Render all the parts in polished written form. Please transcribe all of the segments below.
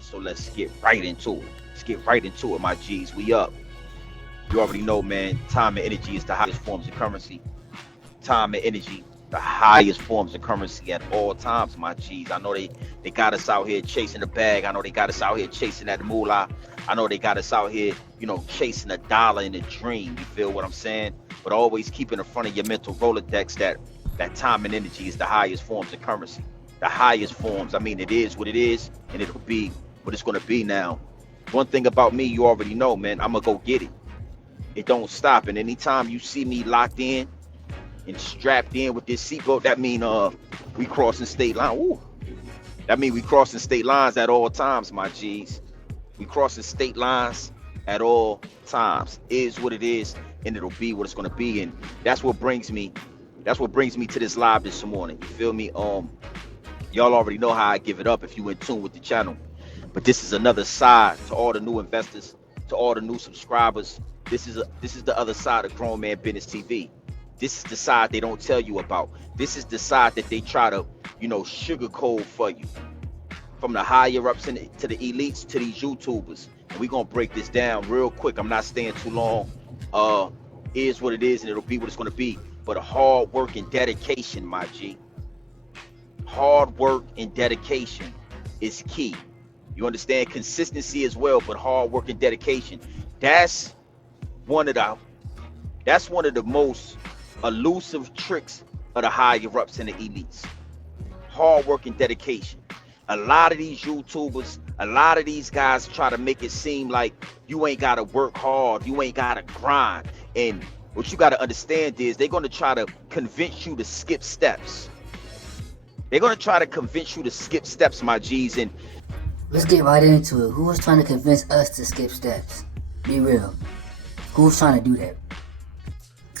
So let's get right into it. Let's get right into it, my G's. We up. You already know, man. Time and energy is the highest forms of currency. Time and energy, the highest forms of currency at all times, my G's. I know they got us out here chasing the bag. I know they got us out here chasing that moolah. I know they got us out here, chasing a dollar in a dream. You feel what I'm saying? But always keep in the front of your mental Rolodex that time and energy is the highest forms of currency. The highest forms. I mean, it is what it is, and it'll be what it's going to be now. One thing about me, you already know, man. I'm going to go get it. It don't stop. And anytime you see me locked in and strapped in with this seatbelt, that mean we crossing state line. Ooh. That mean we crossing state lines at all times, my G's. We crossing state lines at all times. Is what it is, and it'll be what it's going to be. And that's what brings me to this live this morning. You feel me? Y'all already know how I give it up if you in tune with the channel. But this is another side to all the new investors, to all the new subscribers. This is the other side of Grown Man Business TV. This is the side they don't tell you about. This is the side that they try to, sugarcoat for you. From the higher ups to the elites to these YouTubers. And we're going to break this down real quick. I'm not staying too long. Is what it is, and it'll be what it's going to be. But hard work and dedication, my G. Hard work and dedication is key. You understand? Consistency as well, but hard work and dedication. That's one of the most elusive tricks of the higher ups and the elites. Hard work and dedication. A lot of these YouTubers, a lot of these guys try to make it seem like you ain't got to work hard, you ain't got to grind. And what you got to understand is they're going to try to convince you to skip steps. They're going to try to convince you to skip steps, my G's. And let's get right into it. Who was trying to convince us to skip steps? Be real. Who was trying to do that?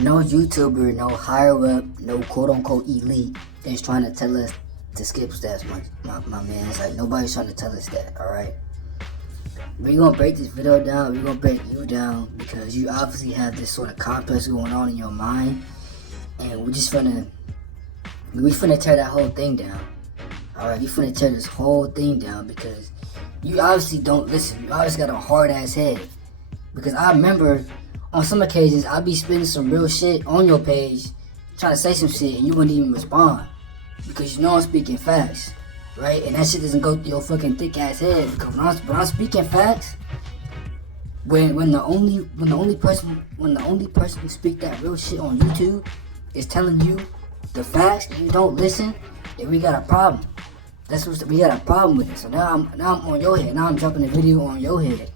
No YouTuber, no higher up, no quote unquote elite is trying to tell us to skip steps, my man. It's like nobody's trying to tell us that, alright? We're gonna break this video down, we're gonna break you down because you obviously have this sort of complex going on in your mind, and we finna tear that whole thing down. Alright, we finna tear this whole thing down because you obviously don't listen. You obviously got a hard ass head. Because I remember on some occasions I be spitting some real shit on your page, trying to say some shit, and you wouldn't even respond. Because you know I'm speaking facts, right? And that shit doesn't go through your fucking thick ass head. Because when I'm speaking facts, when the only person who speak that real shit on YouTube is telling you the facts and you don't listen, then we got a problem. We got a problem with it. So now I'm on your head. Now I'm dropping the video on your head.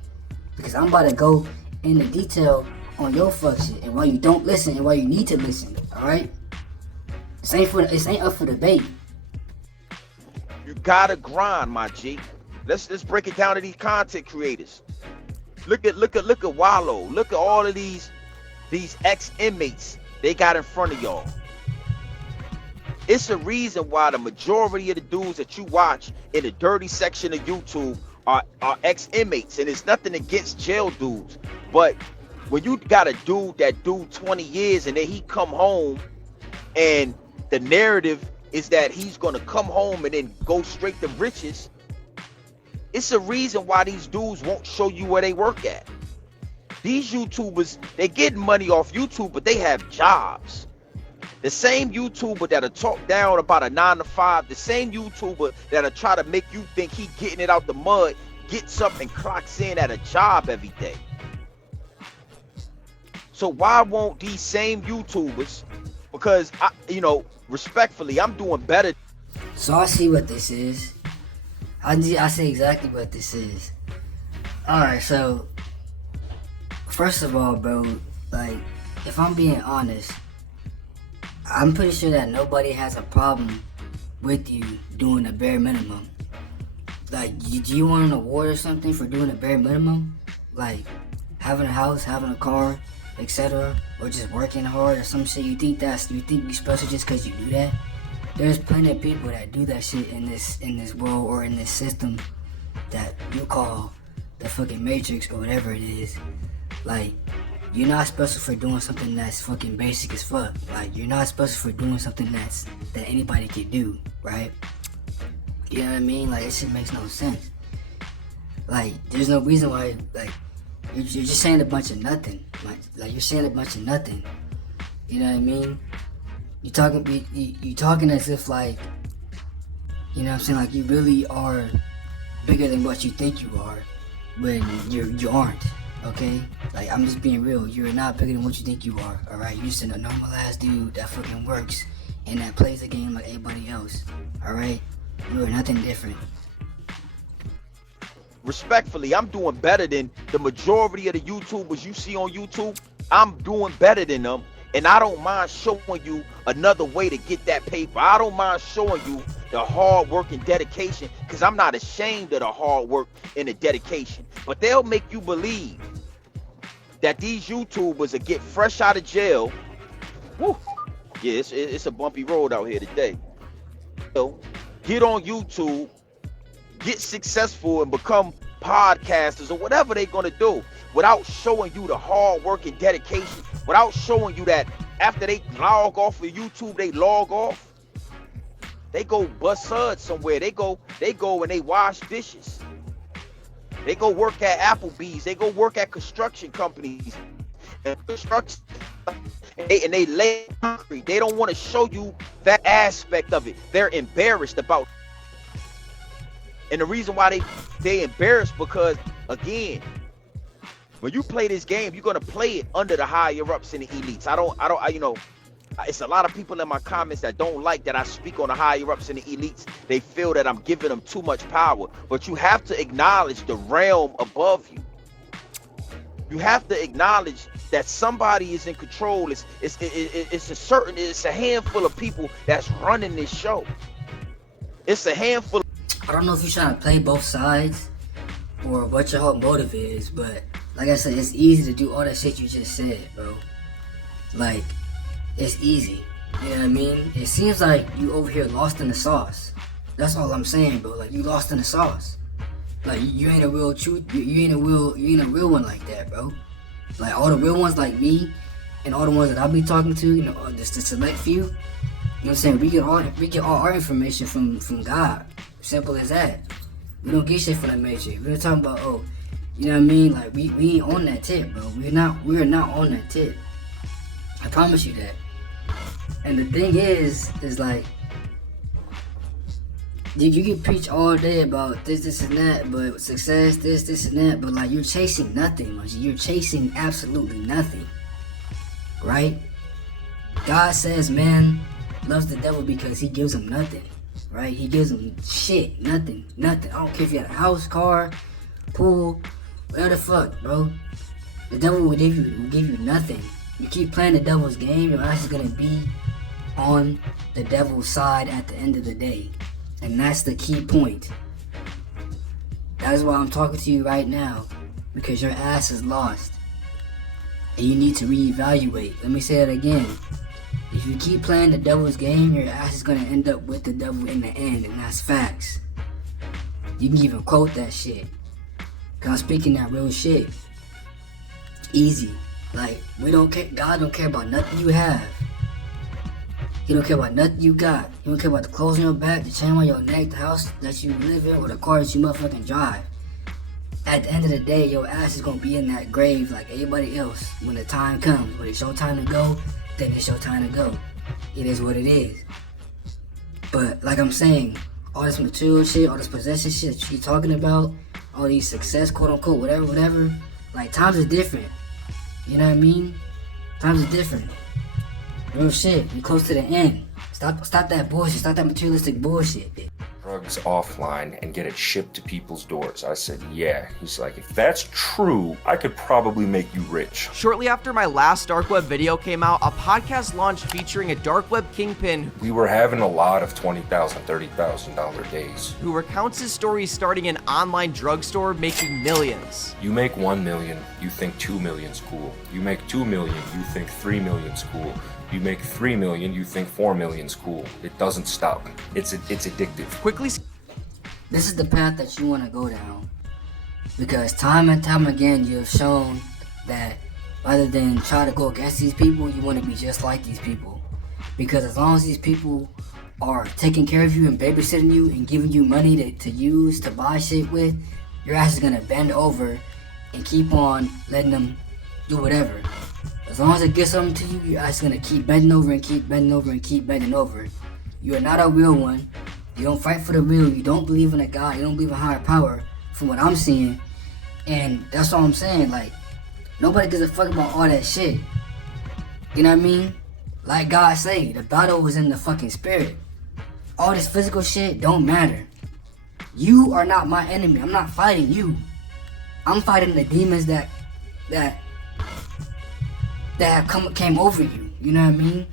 Because I'm about to go into detail on your fuck shit and why you don't listen and why you need to listen, alright? This ain't up for debate. you gotta grind, my G. Let's break it down to these content creators. Look at Wallow. Look at all of these ex-inmates they got in front of y'all. It's a reason why the majority of the dudes that you watch in the dirty section of YouTube are ex-inmates, and it's nothing against jail dudes, but when you got a dude that do 20 years and then he come home and the narrative is that he's gonna come home and then go straight to riches, it's a reason why these dudes won't show you where they work at. These YouTubers, they get money off YouTube, but they have jobs. The same YouTuber that'll talk down about a 9-to-5, the same YouTuber that'll try to make you think he getting it out the mud, gets up and clocks in at a job every day. So why won't these same YouTubers, because respectfully, I'm doing better. So I see what this is. I see exactly what this is. Alright, so first of all, bro, like, if I'm being honest, I'm pretty sure that nobody has a problem with you doing the bare minimum. Like, do you want an award or something for doing the bare minimum? Like, having a house, having a car, etc., or just working hard or some shit? You think you special just because you do that? There's plenty of people that do that shit in this world or in this system that you call the fucking Matrix or whatever it is. Like, you're not special for doing something that's fucking basic as fuck. Like, you're not special for doing something that anybody can do, right? You know what I mean? Like, it shit makes no sense. Like, there's no reason why, like, you're just saying a bunch of nothing. Like, you're saying a bunch of nothing. You know what I mean? You talking as if, like, you know what I'm saying? Like, you really are bigger than what you think you are, when you aren't. Okay? Like, I'm just being real. You're not bigger than what you think you are. All right? You're just a normal ass dude that fucking works and that plays the game like everybody else. All right? You are nothing different. Respectfully, I'm doing better than the majority of the YouTubers you see on YouTube. I'm doing better than them, and I don't mind showing you another way to get that paper. I don't mind showing you the hard work and dedication, because I'm not ashamed of the hard work and the dedication. But they'll make you believe that these YouTubers will get fresh out of jail. Woo. Yeah, it's a bumpy road out here today. So, get on YouTube, get successful, and become podcasters or whatever they're gonna do, without showing you the hard work and dedication, without showing you that after they log off of YouTube, they log off, they go bust suds somewhere, they go and they wash dishes, they go work at Applebee's, they go work at construction companies and they lay concrete. They don't want to show you that aspect of it. They're embarrassed about it. And the reason why they embarrassed, because again, when you play this game, you're gonna play it under the higher ups and the elites. It's a lot of people in my comments that don't like that I speak on the higher ups and the elites. They feel that I'm giving them too much power. But you have to acknowledge the realm above you. You have to acknowledge that somebody is in control. It's a handful of people that's running this show. It's a handful. I don't know if you're trying to play both sides or what your whole motive is, but like I said, it's easy to do all that shit you just said, bro. Like, it's easy. You know what I mean? It seems like you over here lost in the sauce. That's all I'm saying, bro. Like, you lost in the sauce. Like, you ain't a real truth. You ain't a real one like that, bro. Like, all the real ones like me and all the ones that I be talking to, you know, just the select few. You know what I'm saying? We get all our information from God. Simple as that. We don't get shit from the Matrix. We're talking about, oh, you know what I mean? Like, we ain't on that tip, bro. We are not on that tip. I promise you that. And the thing is like, you can preach all day about this and that, but success, this and that, but like, you're chasing nothing, man. You're chasing absolutely nothing, right? God says man loves the devil because he gives him nothing, right? He gives him shit, nothing. I don't care if you had a house, car, pool, whatever the fuck, bro. The devil will give you nothing. You keep playing the devil's game, your ass is gonna be on the devil's side at the end of the day. And that's the key point. That is why I'm talking to you right now, because your ass is lost. And you need to reevaluate. Let me say that again. If you keep playing the devil's game, your ass is gonna end up with the devil in the end, and that's facts. You can even quote that shit. Cause I'm speaking that real shit. Easy. Like, we don't care. God don't care about nothing you have. He don't care about nothing you got. He don't care about the clothes on your back, the chain on your neck, the house that you live in, or the car that you motherfucking drive. At the end of the day, your ass is gonna be in that grave like everybody else. When the time comes, when it's your time to go, then it's your time to go. It is what it is. But like I'm saying, all this material shit, all this possession shit that you talking about, all these success, quote unquote, whatever, like, times are different. You know what I mean? Times are different. Real shit. We close to the end. Stop that bullshit. Stop that materialistic bullshit. Drugs offline and get it shipped to people's doors. I said, yeah. He's like, if that's true, I could probably make you rich. Shortly after my last dark web video came out, a podcast launched featuring a dark web kingpin We were having a lot of $20,000, $30,000 days. who recounts his story starting an online drugstore making millions. You make 1 million, you think 2 million's cool. You make 2 million, you think 3 million's cool. You make 3 million, you think 4 million's cool. It doesn't stop. It's addictive. Quickly This is the path that you want to go down. Because time and time again, you have shown that rather than try to go against these people, you want to be just like these people. Because as long as these people are taking care of you and babysitting you and giving you money to use to buy shit with, your ass is gonna bend over and keep on letting them do whatever. As long as it gets something to you, your ass is gonna keep bending over and keep bending over and keep bending over. You are not a real one. You don't fight for the real. You don't believe in a God. You don't believe in higher power, from what I'm seeing. And that's all I'm saying. Like, nobody gives a fuck about all that shit. You know what I mean? Like God say, the battle is in the fucking spirit. All this physical shit don't matter. You are not my enemy. I'm not fighting you. I'm fighting the demons that came over you. You know what I mean?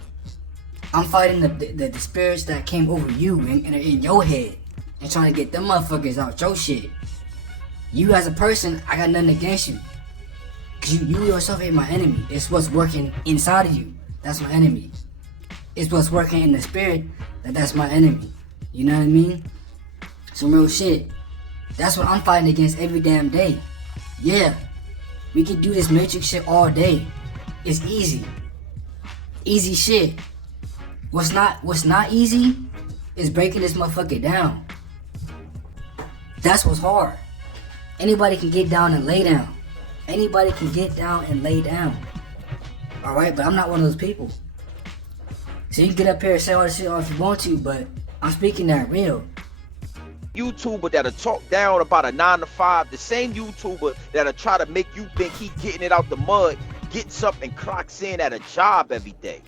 I'm fighting the spirits that came over you in your head and trying to get them motherfuckers out your shit. You as a person, I got nothing against you. Cause you yourself ain't my enemy. It's what's working inside of you. That's my enemy. It's what's working in the spirit that's my enemy. You know what I mean? Some real shit. That's what I'm fighting against every damn day. Yeah. We can do this matrix shit all day. It's easy. Easy shit. What's not easy is breaking this motherfucker down. That's what's hard. Anybody can get down and lay down. Anybody can get down and lay down. Alright, but I'm not one of those people. So you can get up here and say all this shit if you want to, but I'm speaking that real. YouTuber that'll talk down about a 9 to 5, the same YouTuber that'll try to make you think he getting it out the mud, gets up and clocks in at a job every day.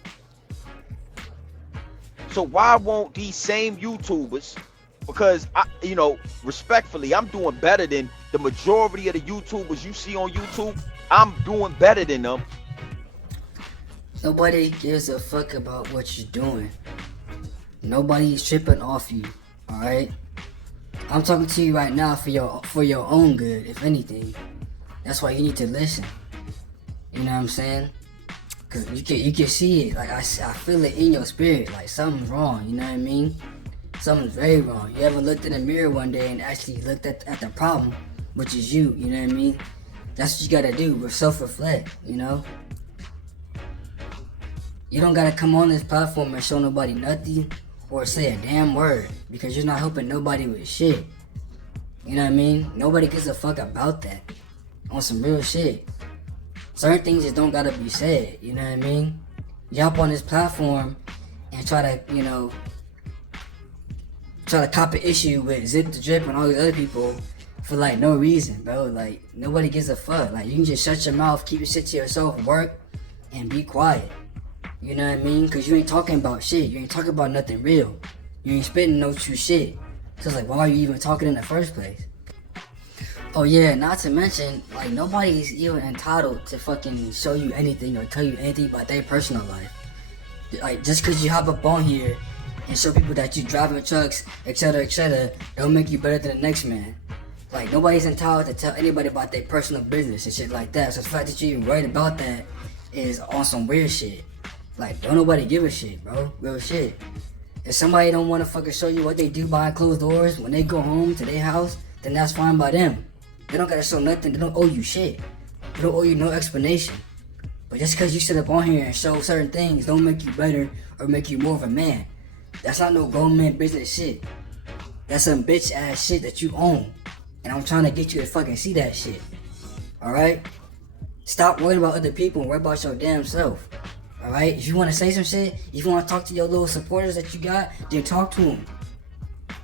So why won't these same YouTubers, because respectfully, I'm doing better than the majority of the YouTubers you see on YouTube. I'm doing better than them. Nobody gives a fuck about what you're doing. Nobody's tripping off you, alright? I'm talking to you right now for your own good, if anything. That's why you need to listen. You know what I'm saying? Cause you can see it. Like I feel it in your spirit. Like something's wrong. You know what I mean? Something's very wrong. You ever looked in the mirror one day and actually looked at the problem, which is you. You know what I mean? That's what you gotta do. Self-reflect. You know? You don't gotta come on this platform and show nobody nothing or say a damn word because you're not helping nobody with shit. You know what I mean? Nobody gives a fuck about that. On some real shit. Certain things just don't gotta be said. You know what I mean? You hop on this platform and try to, try to cop an issue with Zip the Drip and all these other people for like no reason, bro. Like nobody gives a fuck. Like you can just shut your mouth, keep your shit to yourself, work, and be quiet. You know what I mean? Cause you ain't talking about shit. You ain't talking about nothing real. You ain't spitting no true shit. So it's like, why are you even talking in the first place? Oh yeah, not to mention, like nobody's even entitled to fucking show you anything or tell you anything about their personal life. Like just cause you hop up on here and show people that you driving trucks, etc., don't make you better than the next man. Like nobody's entitled to tell anybody about their personal business and shit like that. So the fact that you even worried about that is on some weird shit. Like don't nobody give a shit, bro. Real shit. If somebody don't want to fucking show you what they do behind closed doors when they go home to their house, then that's fine by them. They don't gotta show nothing. They don't owe you shit. They don't owe you no explanation. But just because you sit up on here and show certain things don't make you better or make you more of a man. That's not no grown man business shit. That's some bitch ass shit that you own. And I'm trying to get you to fucking see that shit. Alright? Stop worrying about other people and worry about your damn self. Alright? If you want to say some shit, if you want to talk to your little supporters that you got, then talk to them.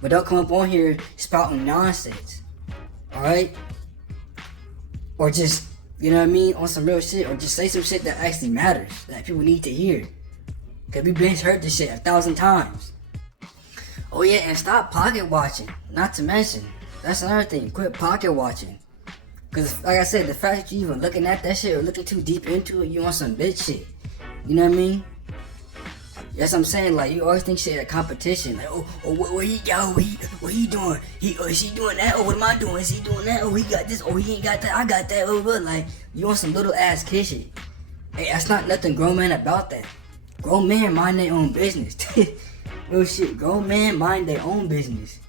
But don't come up on here spouting nonsense. Alright? Or just, you know what I mean, on some real shit. Or just say some shit that actually matters. That people need to hear. Cause we been heard this shit 1,000 times. Oh yeah, and stop pocket watching. Not to mention, that's another thing. Quit pocket watching. Cause like I said, the fact that you even looking at that shit or looking too deep into it, you on some bitch shit. You know what I mean? That's what I'm saying. Like you always think shit a competition. Like what he got? What he doing? Is he doing that? What am I doing? Is he doing that? He got this. He ain't got that. I got that. Like you on some little ass kid shit. Hey, that's not nothing grown man about that. Grown men mind their own business. Real shit. Grown men mind their own business.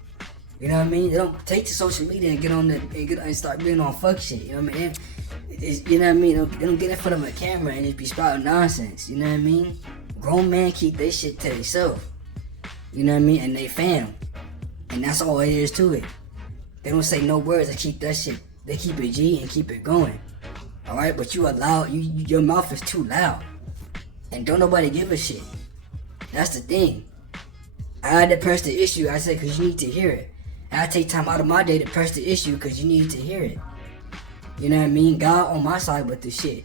You know what I mean? They don't take to social media and get on and start being on fuck shit. You know what I mean? You know what I mean? They don't get in front of a camera and just be spouting nonsense. You know what I mean? Grown men keep their shit to themselves. You know what I mean? And they fam. And that's all it is to it. They don't say no words. They keep that shit. They keep it G and keep it going. All right, but you allow your mouth is too loud, and don't nobody give a shit. That's the thing. I had to press the issue. I said, cause you need to hear it. And I take time out of my day to press the issue, cause you need to hear it. You know what I mean? God on my side with the shit.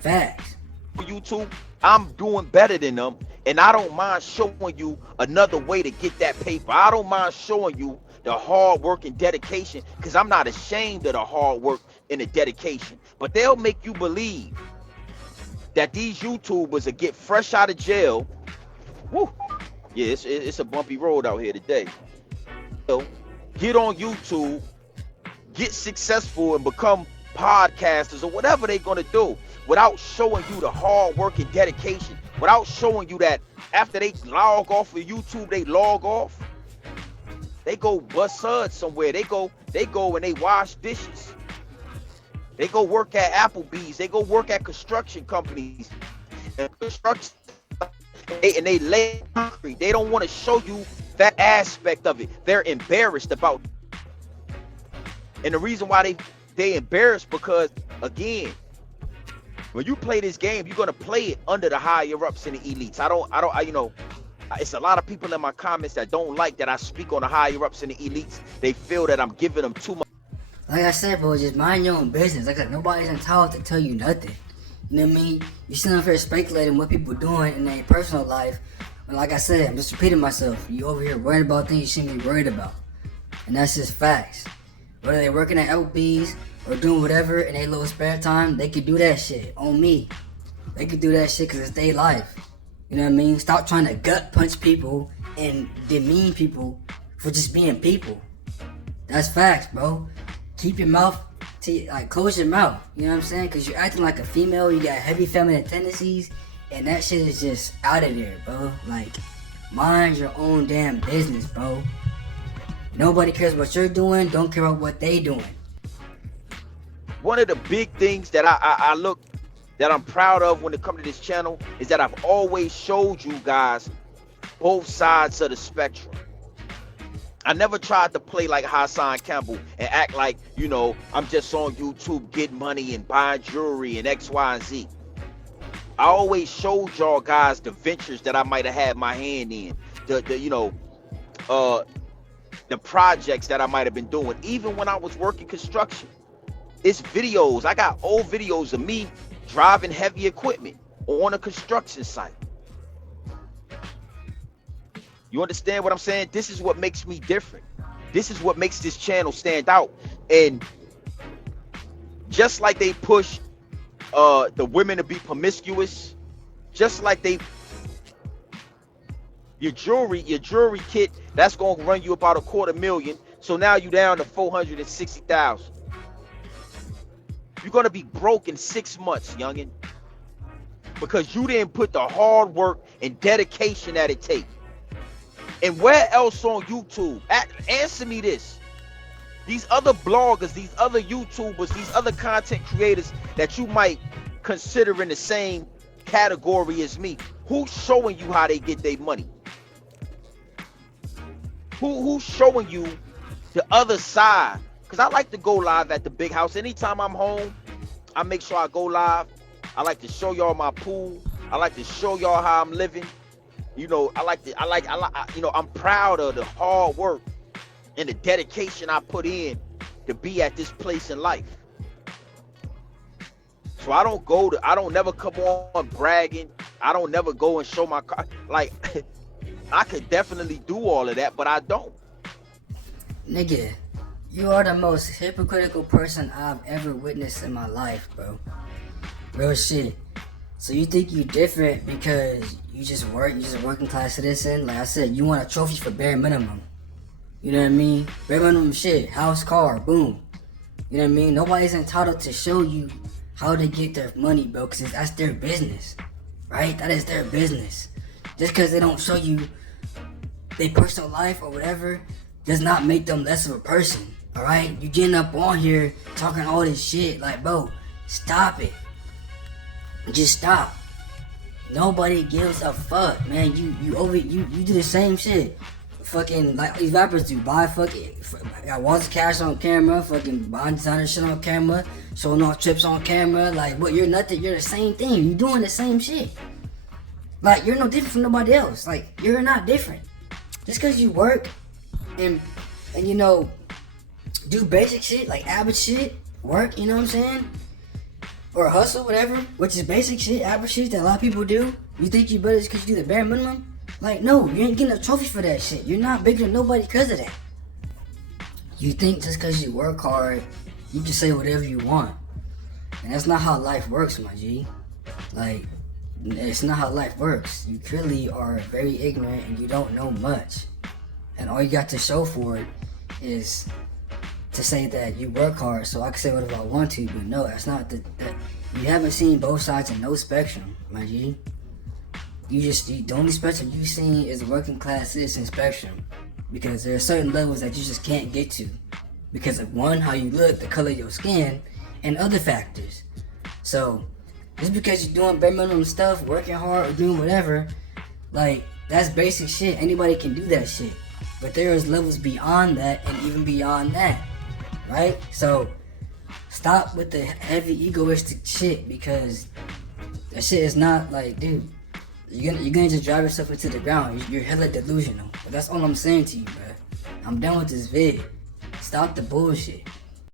Facts. YouTube, I'm doing better than them, and I don't mind showing you another way to get that paper. I don't mind showing you the hard work and dedication, because I'm not ashamed of the hard work and the dedication. But they'll make you believe that these YouTubers will get fresh out of jail. Woo. Yeah, it's a bumpy road out here today. So get on YouTube, get successful, and become podcasters or whatever they're gonna do, without showing you the hard work and dedication, without showing you that after they log off of YouTube, they log off, they go bust suds somewhere, they go and they wash dishes, they go work at Applebee's, they go work at construction companies, and they lay concrete. They don't want to show you that aspect of it. They're embarrassed about it. And the reason why they embarrassed, because again, when you play this game, you're gonna play it under the higher ups and the elites. It's a lot of people in my comments that don't like that I speak on the higher ups and the elites. They feel that I'm giving them too much. Like I said, bro, just mind your own business. Like I said, nobody's entitled to tell you nothing. You know what I mean? You sitting up here speculating what people doing in their personal life. And like I said, I'm just repeating myself. You over here worried about things you shouldn't be worried about. And that's just facts. Whether they're working at Applebee's or doing whatever in their little spare time, they could do that shit on me. They could do that shit because it's their life. You know what I mean? Stop trying to gut punch people and demean people for just being people. That's facts, bro. Keep your mouth, close your mouth. You know what I'm saying? Because you're acting like a female, you got heavy feminine tendencies, and that shit is just out of there, bro. Like, mind your own damn business, bro. Nobody cares what you're doing, don't care about what they doing. One of the big things that that I'm proud of when it comes to this channel is that I've always showed you guys both sides of the spectrum. I never tried to play like Hassan Campbell and act like, I'm just on YouTube getting money and buying jewelry and X, Y, and Z. I always showed y'all guys the ventures that I might have had my hand in, the projects that I might have been doing, even when I was working construction. It's videos. I got old videos of me driving heavy equipment on a construction site. You understand what I'm saying? This is what makes me different. This is what makes this channel stand out. And just like they push the women to be promiscuous, just like your jewelry kit, that's gonna run you about $250,000. So now you down to $460,000. You're gonna be broke in 6 months, youngin, because you didn't put the hard work and dedication that it takes. And where else on YouTube? Answer me this. These other bloggers, these other YouTubers, these other content creators that you might consider in the same category as me, who's showing you how they get their money? Who's showing you the other side? Because I like to go live at the big house. Anytime I'm home, I make sure I go live. I like to show y'all my pool. I like to show y'all how I'm living. I'm proud of the hard work and the dedication I put in to be at this place in life. So I don't never come on bragging. I don't never go and show my car. Like, I could definitely do all of that, but I don't. Nigga, you are the most hypocritical person I've ever witnessed in my life, bro. Real shit. So you think you different because you just a working class citizen? Like I said, you want a trophy for bare minimum. You know what I mean? Bare minimum shit, house, car, boom. You know what I mean? Nobody's entitled to show you how to get their money, bro, because that's their business, right? That is their business. Just because they don't show you their personal life or whatever does not make them less of a person, all right? You getting up on here talking all this shit, like, bro, stop it. Just stop. Nobody gives a fuck, man. You do the same shit. fucking like these rappers do. Buy fucking got walls of cash on camera, fucking buying designer shit on camera, showing off trips on camera. Like, what? You're nothing. You're the same thing. You doing the same shit. Like, you're no different from nobody else. Like, you're not different. Just because you work and you know, do basic shit like average shit, work. You know what I'm saying? Or hustle, whatever, which is basic shit, average shit that a lot of people do. You think you better just because you do the bare minimum? Like, no, you ain't getting a trophy for that shit. You're not bigger than nobody because of that. You think just because you work hard, you can say whatever you want. And that's not how life works, my G. Like, it's not how life works. You clearly are very ignorant and you don't know much. And all you got to show for it is to say that you work hard so I can say whatever I want to, but no, that's not that you haven't seen both sides of no spectrum, my G. The only spectrum you've seen is the working class citizen spectrum, because there are certain levels that you just can't get to because of one, how you look, the color of your skin, and other factors. So just because you're doing bare minimum stuff, working hard or doing whatever, like, that's basic shit. Anybody can do that shit. But there is levels beyond that and even beyond that, right? So stop with the heavy egoistic shit, because that shit is not like, dude, you're gonna just drive yourself into the ground. You're hella delusional. But that's all I'm saying to you, bro. I'm done with this vid. Stop the bullshit.